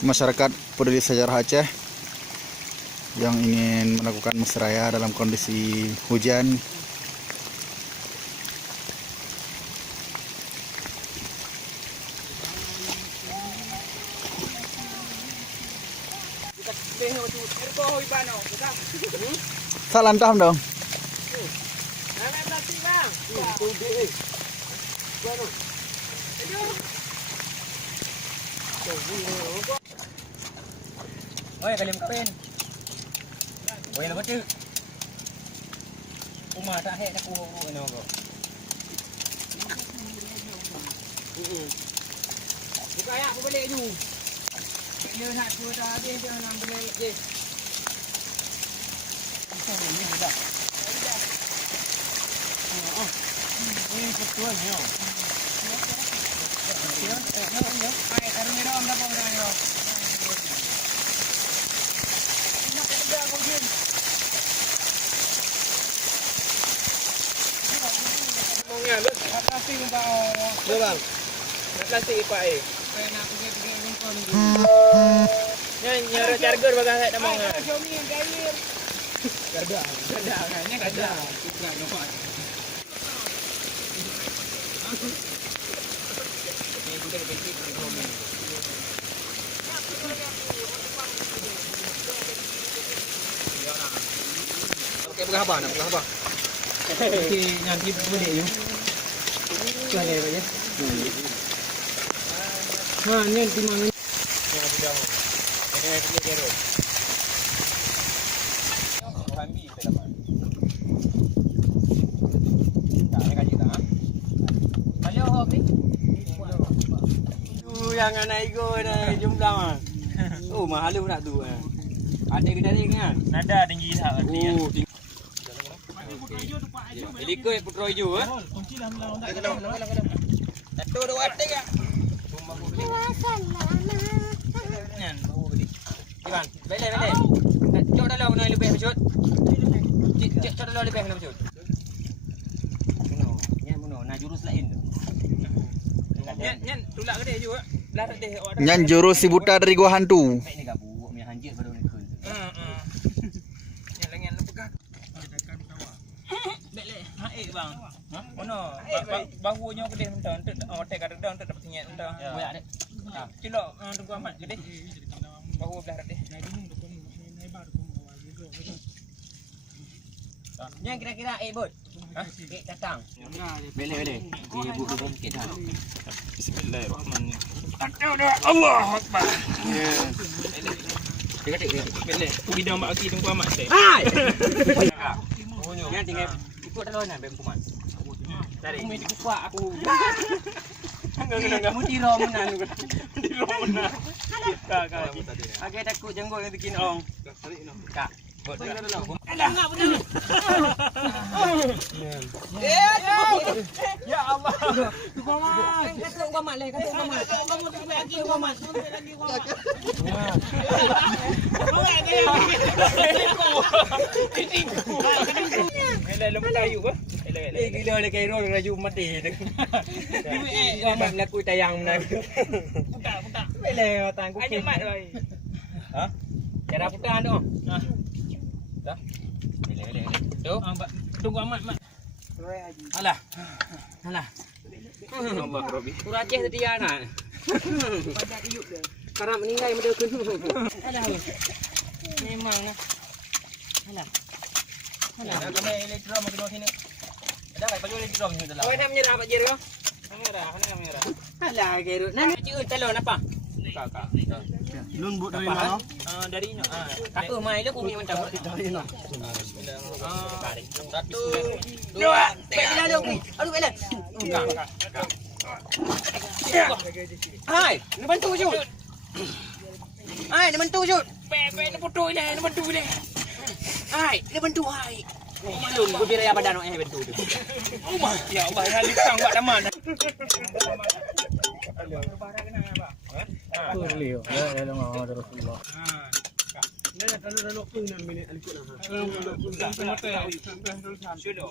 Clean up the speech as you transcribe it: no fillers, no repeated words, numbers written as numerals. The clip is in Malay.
masyarakat peduli sejarah Aceh yang ingin melakukan musraya dalam kondisi hujan. Sak lantam dong. Oi, kalian kapen. Boleh lepas tu. Rumah tak hek aku ano kau. Buka ayak aku balik tu. Dia nak tua dah habis dia nak balik lagi. Ini dah. Ini betul ni. Ai taruh ni dah am dah pun dah ni. Plastik untuk bang. Plastik ipak air. Saya nak pergi rumput dulu. Nyara charger bagai saya dah mangga. Xiaomi yang air. Kada kan. Ni kada. Bukan nampak. Ni bukan kecil Xiaomi. Okey, bukan apa nak? Bukan apa? Okey, nanti boleh je. Cuba lihat aja. Ha, ni di mana? Ya, di jauh. Ini di jauh. Kambi kita dapat. Tak, ni kaji tak? Ada hok ni? Tu yang anak ego dah jumlah ah. Oh, mahal lu nak tu. Ada ke dari kan? Nada tinggi tak tadi ya. Oh, tinggi. Helikopter Putra Hijau ah. Kunci dah melawan. Satu dua tiga. Nyan bawa beli. Iban, balik. Cok dalam kena lebih pecut. Cok dalam lebih kena pecut. Muno, nak jurus lain tu. Nyan tulak ke dia juga. Larat dia awak. Nyan jurus si buta dari gua hantu. Ni gabu, ni hanjit baru ni kun. Nyan lengan pegang. Balik. Haik bang. Ha? Mana? Bahunya gede mentah untuk otak kada dah untuk dapat senyap mentah. Banyak dek. Ha, cilok tunggu amat gede. Bahu belah dek. Yang kira-kira bot. Ha? Datang. Balik. Dia buat dulu sikit dah. Bismillahirrahmanirrahim. Allahu akbar. Dia. Balik. Pergi dah mak aki tunggu amat saya. Hai. Yang tinggal ikut dalam nak bem kuman. Dari. Aku kuat aku. Enggak. Kamu tiro menan. Tiro menan. Kak. Agak takut jenggot yang bikin ong. Kak. Enggak benar. Ya Allah. Kuman. Kata kuman leh, kata kuman. Kamu lagi kuman. Elak lembut kayu ke? Elak. Gila ada kayu raju mati. Amat laku tayang menan. Putak. Elak tang ku. Aje mat oi. Ha? Cara putak tu. Ha. Dah. Elak. Tu. Tunggu amat mat. Alah. Allah Rabbi. Kurang Aceh tadi anak. Padat iup dia. Karena meninggal meda kun. Alah. Memang lah. Alah. Kami elektron makin sini. Ada apa baju elektron sini dalam. Oh, nak menyerah Pak Jer ke? Menyerah. Alah, gerut. Nak ciut telur apa? Kakak. Lun buat dari mana? Dari ino. Kakak mai le bumi mentang. Dari mana? Satu, dua, tiga. Aduh, bela. Hai, nak bantu shoot. Hai, nak bantu shoot. Nak foto ile, nak bantu ile. Hai, nak bantu hai. Malum gua biar ya badan bantu tu. Oh, ya Allah, halik sang buat daman. Barang kena apa? Beliau. Ya Allah Rasulullah. Dah kalau dah 60 minit alikut lah. Sudah.